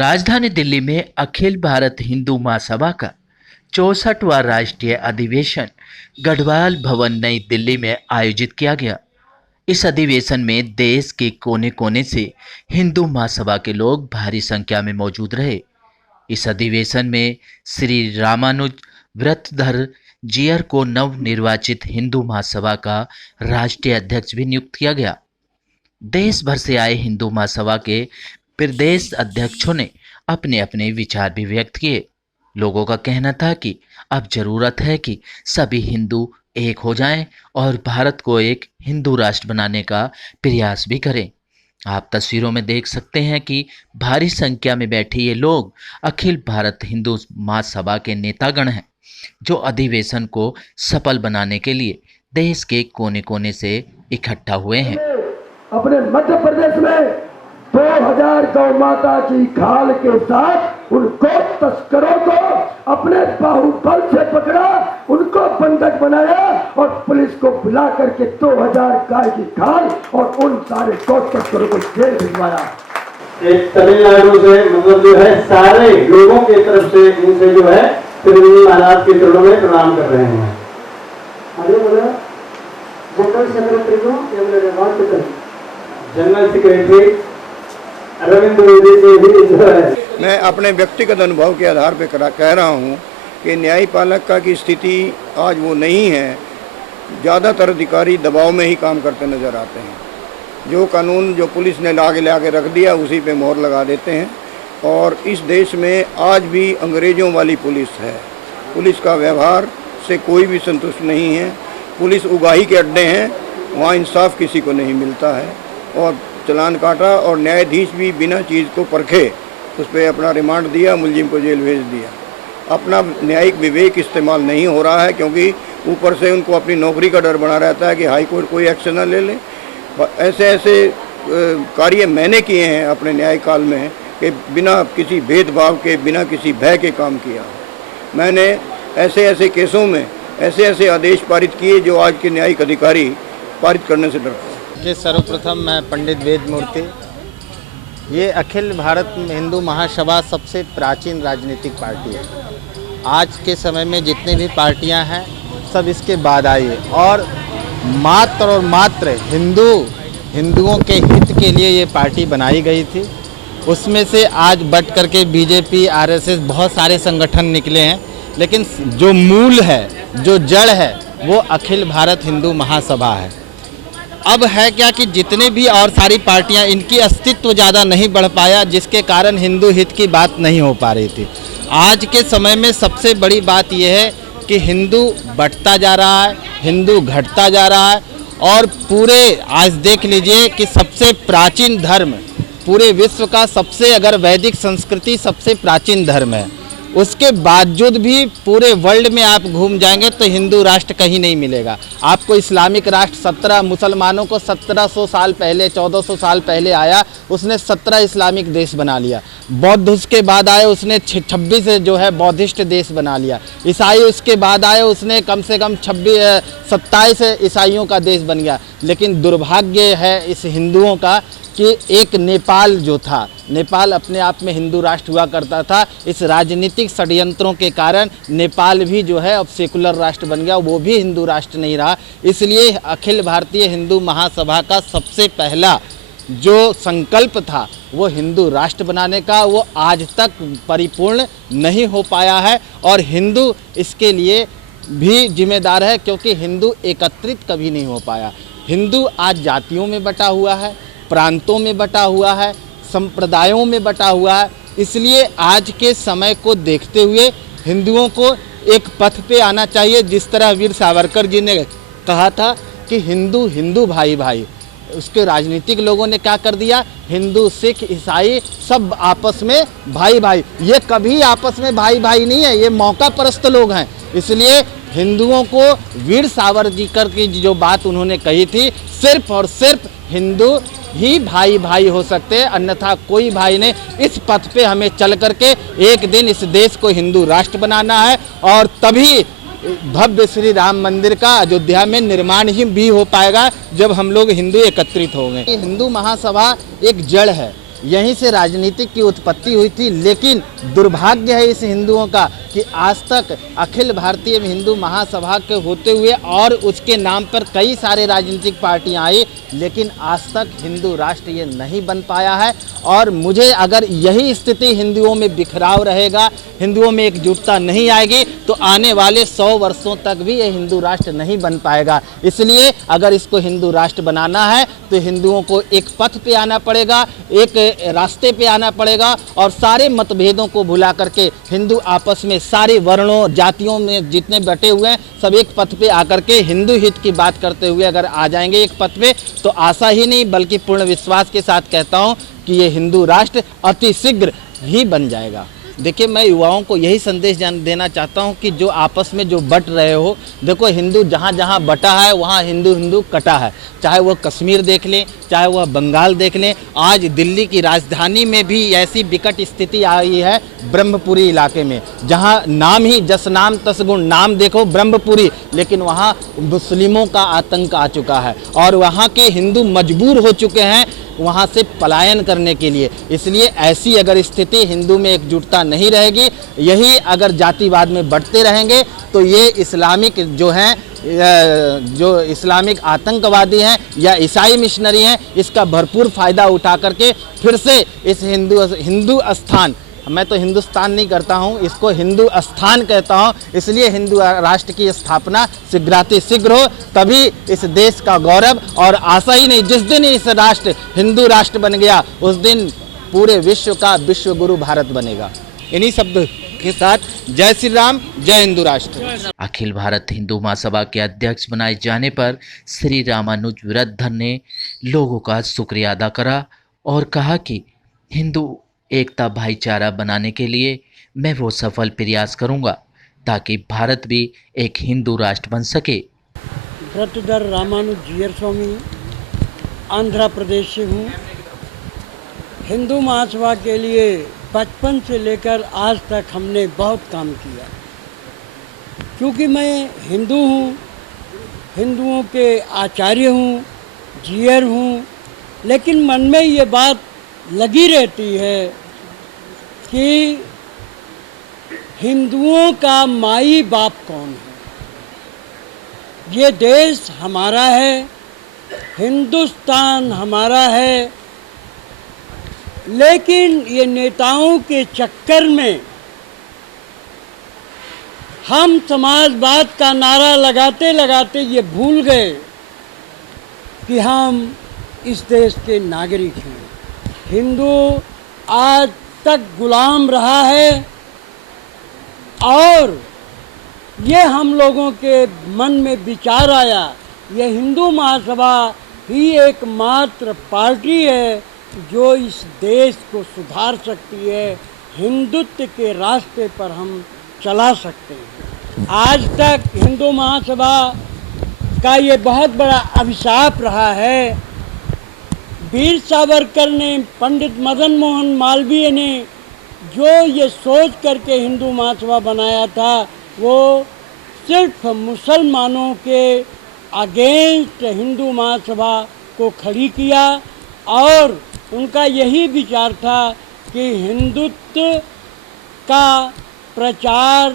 राजधानी दिल्ली में अखिल भारत हिंदू महासभा का 64वां राष्ट्रीय अधिवेशन गढ़वाल भवन नई दिल्ली में आयोजित किया गया। इस अधिवेशन में देश के कोने कोने से हिंदू महासभा के लोग भारी संख्या में मौजूद रहे। इस अधिवेशन में श्री रामानुज व्रतधर जियर को नवनिर्वाचित हिंदू महासभा का राष्ट्रीय अध्यक्ष भी नियुक्त किया गया। देश भर से आए हिंदू महासभा के प्रदेश अध्यक्षों ने अपने अपने विचार भी व्यक्त किए। लोगों का कहना था कि अब जरूरत है कि सभी हिंदू एक हो जाएं और भारत को एक हिंदू राष्ट्र बनाने का प्रयास भी करें। आप तस्वीरों में देख सकते हैं कि भारी संख्या में बैठे ये लोग अखिल भारत हिंदू महासभा के नेतागण हैं, जो अधिवेशन को सफल बनाने के लिए देश के कोने कोने से इकट्ठा हुए हैं। अपने मध्य प्रदेश में 2000 गौ माता की खाल के साथ उनको तस्करों को अपने बाहुबल से पकड़ा, उनको बंधक बनाया और पुलिस को बुला करके 2000 गाय की खाल और उन सारे गौ तस्करों को जेल भिजवाया। एक तमिलनाडु से मतलब जो है सारे लोगों की तरफ से इनसे जो है त्रिवेणी महाराज के चरणों में प्रणाम कर रहे हैं। जनरल सेक्रेटरी को जनरल सेक्रेटरी मैं अपने व्यक्तिगत अनुभव के आधार पर कह रहा हूँ कि न्यायपालिका की स्थिति आज वो नहीं है। ज़्यादातर अधिकारी दबाव में ही काम करते नज़र आते हैं। जो कानून जो पुलिस ने लाके रख दिया उसी पे मोहर लगा देते हैं। और इस देश में आज भी अंग्रेज़ों वाली पुलिस है। पुलिस का व्यवहार से कोई भी संतुष्ट नहीं है। पुलिस उगाही के अड्डे हैं, वहाँ इंसाफ किसी को नहीं मिलता है। और चलान काटा और न्यायाधीश भी बिना चीज़ को परखे उस पर अपना रिमांड दिया, मुलजिम को जेल भेज दिया। अपना न्यायिक विवेक इस्तेमाल नहीं हो रहा है, क्योंकि ऊपर से उनको अपनी नौकरी का डर बना रहता है कि हाई कोर्ट कोई एक्शन न ले ले। ऐसे ऐसे कार्य मैंने किए हैं अपने न्यायकाल में कि बिना किसी भेदभाव के, बिना किसी भय के काम किया। मैंने ऐसे ऐसे केसों में ऐसे ऐसे आदेश पारित किए जो आज के न्यायिक अधिकारी पारित करने से डरते हैं। कि सर्वप्रथम मैं पंडित वेद मूर्ति, ये अखिल भारत हिंदू महासभा सबसे प्राचीन राजनीतिक पार्टी है। आज के समय में जितने भी पार्टियां हैं सब इसके बाद आई है और मात्र हिंदुओं के हित के लिए ये पार्टी बनाई गई थी। उसमें से आज बट करके बीजेपी, आरएसएस बहुत सारे संगठन निकले हैं, लेकिन जो मूल है, जो जड़ है, वो अखिल भारत हिंदू महासभा है। अब है क्या कि जितने भी और सारी पार्टियां, इनकी अस्तित्व ज़्यादा नहीं बढ़ पाया, जिसके कारण हिंदू हित की बात नहीं हो पा रही थी। आज के समय में सबसे बड़ी बात यह है कि हिंदू बढ़ता जा रहा है, हिंदू घटता जा रहा है। और पूरे आज देख लीजिए कि सबसे प्राचीन धर्म, पूरे विश्व का सबसे, अगर वैदिक संस्कृति सबसे प्राचीन धर्म है, उसके बावजूद भी पूरे वर्ल्ड में आप घूम जाएंगे तो हिंदू राष्ट्र कहीं नहीं मिलेगा आपको। इस्लामिक राष्ट्र 17 मुसलमानों को 1700 साल पहले, 1400 साल पहले आया, उसने 17 इस्लामिक देश बना लिया। बौद्ध उसके बाद आए, उसने 26 जो है बौद्धिस्ट देश बना लिया। ईसाई उसके बाद आए, उसने कम से कम 27 ईसाइयों का देश बन गया। लेकिन दुर्भाग्य है इस हिंदुओं का कि एक नेपाल जो था, नेपाल अपने आप में हिंदू राष्ट्र हुआ करता था। इस राजनीतिक षड्यंत्रों के कारण नेपाल भी जो है अब सेकुलर राष्ट्र बन गया, वो भी हिंदू राष्ट्र नहीं रहा। इसलिए अखिल भारतीय हिंदू महासभा का सबसे पहला जो संकल्प था वो हिंदू राष्ट्र बनाने का, वो आज तक परिपूर्ण नहीं हो पाया है। और हिंदू इसके लिए भी जिम्मेदार है, क्योंकि हिंदू एकत्रित कभी नहीं हो पाया। हिंदू आज जातियों में बटा हुआ है, प्रांतों में बटा हुआ है, संप्रदायों में बटा हुआ है। इसलिए आज के समय को देखते हुए हिंदुओं को एक पथ पे आना चाहिए। जिस तरह वीर सावरकर जी ने कहा था कि हिंदू हिंदू भाई भाई, उसके राजनीतिक लोगों ने क्या कर दिया, हिंदू, सिख, ईसाई सब आपस में भाई भाई। ये कभी आपस में भाई भाई नहीं है, ये मौका परस्त लोग हैं। इसलिए हिंदुओं को वीर सावरकर की जो बात उन्होंने कही थी, सिर्फ और सिर्फ हिंदू ही भाई भाई हो सकते हैं, अन्यथा कोई भाई नहीं। इस पथ पे हमें चल करके एक दिन इस देश को हिंदू राष्ट्र बनाना है और तभी भव्य श्री राम मंदिर का अयोध्या में निर्माण ही भी हो पाएगा, जब हम लोग हिंदू एकत्रित होंगे। हिंदू महासभा एक जड़ है, यहीं से राजनीति की उत्पत्ति हुई थी। लेकिन दुर्भाग्य है इस हिंदुओं का कि आज तक अखिल भारतीय हिंदू महासभा के होते हुए और उसके नाम पर कई सारे राजनीतिक पार्टियां आई, लेकिन आज तक हिंदू राष्ट्र ये नहीं बन पाया है। और मुझे अगर यही स्थिति हिंदुओं में बिखराव रहेगा, हिंदुओं में एकजुटता नहीं आएगी, तो आने वाले 100 वर्षों तक भी ये हिंदू राष्ट्र नहीं बन पाएगा। इसलिए अगर इसको हिंदू राष्ट्र बनाना है तो हिंदुओं को एक पथ पे आना पड़ेगा, एक रास्ते पे आना पड़ेगा और सारे मतभेदों को भुला करके हिंदू आपस में सारे वर्णों जातियों में जितने बटे हुए हैं सब एक पथ पे आकर के हिंदू हित की बात करते हुए अगर आ जाएंगे एक पथ पे, तो आशा ही नहीं बल्कि पूर्ण विश्वास के साथ कहता हूँ कि ये हिंदू राष्ट्र अति शीघ्र ही बन जाएगा। देखिए, मैं युवाओं को यही संदेश देना चाहता हूं कि जो आपस में जो बट रहे हो, देखो हिंदू जहां जहां बटा है वहां हिंदू हिंदू कटा है। चाहे वह कश्मीर देख लें, चाहे वह बंगाल देख लें, आज दिल्ली की राजधानी में भी ऐसी विकट स्थिति आई है ब्रह्मपुरी इलाके में, जहां नाम ही जस नाम तस गुण, नाम देखो ब्रह्मपुरी, लेकिन वहां मुस्लिमों का आतंक आ चुका है और वहां के हिंदू मजबूर हो चुके हैं वहां से पलायन करने के लिए। इसलिए ऐसी अगर स्थिति हिंदू में एकजुटता नहीं रहेगी, यही अगर जातिवाद में बढ़ते रहेंगे, तो ये इस्लामिक जो हैं, जो इस्लामिक आतंकवादी हैं या ईसाई मिशनरी हैं, इसका भरपूर फ़ायदा उठा करके फिर से इस हिंदू स्थान, मैं तो हिंदुस्तान नहीं करता हूँ, इसको हिंदू स्थान कहता हूँ, इसलिए हिंदू राष्ट्र की स्थापना शीघ्र हो, तभी इस देश का गौरव। और आशा ही नहीं, जिस दिन इस राष्ट्र हिंदू राष्ट्र बन गया उस दिन पूरे विश्व का विश्व गुरु भारत बनेगा। इन्हीं शब्द के साथ जय श्री राम, जय हिंदू राष्ट्र। अखिल भारत हिंदू महासभा के अध्यक्ष बनाए जाने पर श्री रामानुज विरधर ने लोगों का शुक्रिया अदा करा और कहा कि हिंदू एकता भाईचारा बनाने के लिए मैं वो सफल प्रयास करूंगा ताकि भारत भी एक हिंदू राष्ट्र बन सके। व्रतधर रामानुज जीयर स्वामी, आंध्र प्रदेश से हूँ। हिंदू महासभा के लिए बचपन से लेकर आज तक हमने बहुत काम किया। क्योंकि मैं हिंदू हूँ, हिंदुओं के आचार्य हूँ, जीयर हूँ, लेकिन मन में ये बात लगी रहती है कि हिंदुओं का माई बाप कौन है। ये देश हमारा है, हिंदुस्तान हमारा है, लेकिन ये नेताओं के चक्कर में हम समाजवाद का नारा लगाते लगाते ये भूल गए कि हम इस देश के नागरिक हैं। हिंदू आज तक गुलाम रहा है और ये हम लोगों के मन में विचार आया, ये हिंदू महासभा ही एकमात्र पार्टी है जो इस देश को सुधार सकती है, हिंदुत्व के रास्ते पर हम चला सकते हैं। आज तक हिंदू महासभा का ये बहुत बड़ा अभिशाप रहा है। वीर सावरकर ने, पंडित मदन मोहन मालवीय ने जो ये सोच करके हिंदू महासभा बनाया था, वो सिर्फ मुसलमानों के अगेंस्ट हिंदू महासभा को खड़ी किया और उनका यही विचार था कि हिंदुत्व का प्रचार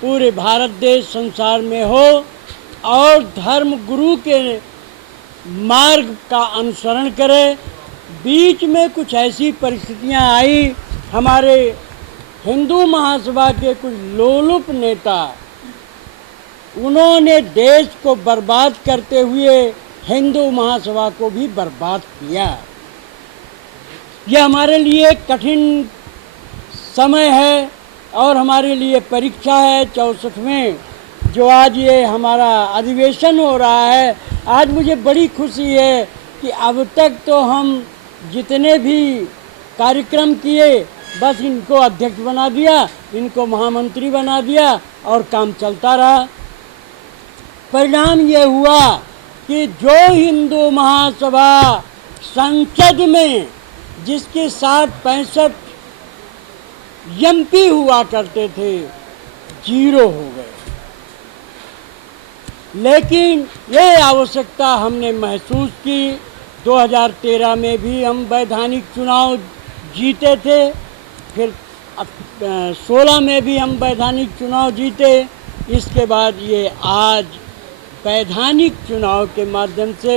पूरे भारत देश संसार में हो और धर्म गुरु के मार्ग का अनुसरण करे। बीच में कुछ ऐसी परिस्थितियां आई, हमारे हिंदू महासभा के कुछ लोलुप नेता, उन्होंने देश को बर्बाद करते हुए हिंदू महासभा को भी बर्बाद किया। यह हमारे लिए कठिन समय है और हमारे लिए परीक्षा है। 64वें जो आज ये हमारा अधिवेशन हो रहा है, आज मुझे बड़ी खुशी है कि अब तक तो हम जितने भी कार्यक्रम किए, बस इनको अध्यक्ष बना दिया, इनको महामंत्री बना दिया और काम चलता रहा। परिणाम ये हुआ कि जो हिंदू महासभा संसद में जिसके 60-65 एमपी हुआ करते थे, 0 हो गए। लेकिन ये आवश्यकता हमने महसूस की 2013 में भी हम वैधानिक चुनाव जीते थे, फिर 16 में भी हम वैधानिक चुनाव जीते। इसके बाद ये आज वैधानिक चुनाव के माध्यम से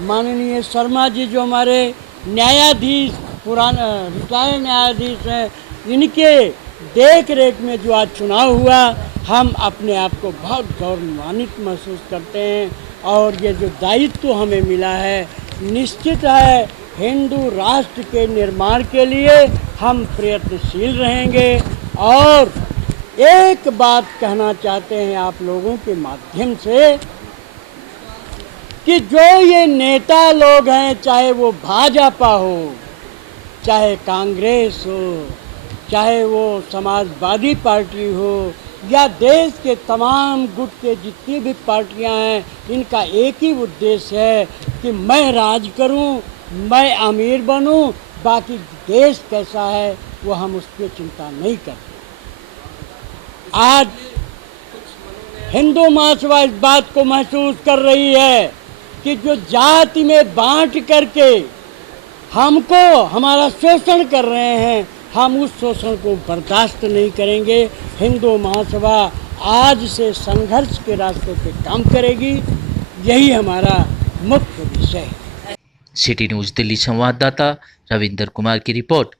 माननीय शर्मा जी जो हमारे न्यायाधीश पुराना रिटायर्ड न्यायाधीश हैं, इनके देख रेख में जो आज चुनाव हुआ, हम अपने आप को बहुत गौरवान्वित महसूस करते हैं। और ये जो दायित्व हमें मिला है, निश्चित है हिंदू राष्ट्र के निर्माण के लिए हम प्रयत्नशील रहेंगे। और एक बात कहना चाहते हैं आप लोगों के माध्यम से कि जो ये नेता लोग हैं, चाहे वो भाजपा हो, चाहे कांग्रेस हो, चाहे वो समाजवादी पार्टी हो, या देश के तमाम गुट के जितनी भी पार्टियां हैं, इनका एक ही उद्देश्य है कि मैं राज करूं, मैं अमीर बनूं, बाकी देश कैसा है वो हम उस पर चिंता नहीं करते। आज हिंदू महासभा इस बात को महसूस कर रही है कि जो जाति में बांट करके हमको हमारा शोषण कर रहे हैं, हम उस शोषण को बर्दाश्त नहीं करेंगे। हिंदू महासभा आज से संघर्ष के रास्ते पे काम करेगी, यही हमारा मुख्य विषय है। सिटी न्यूज़ दिल्ली संवाददाता रविंदर कुमार की रिपोर्ट।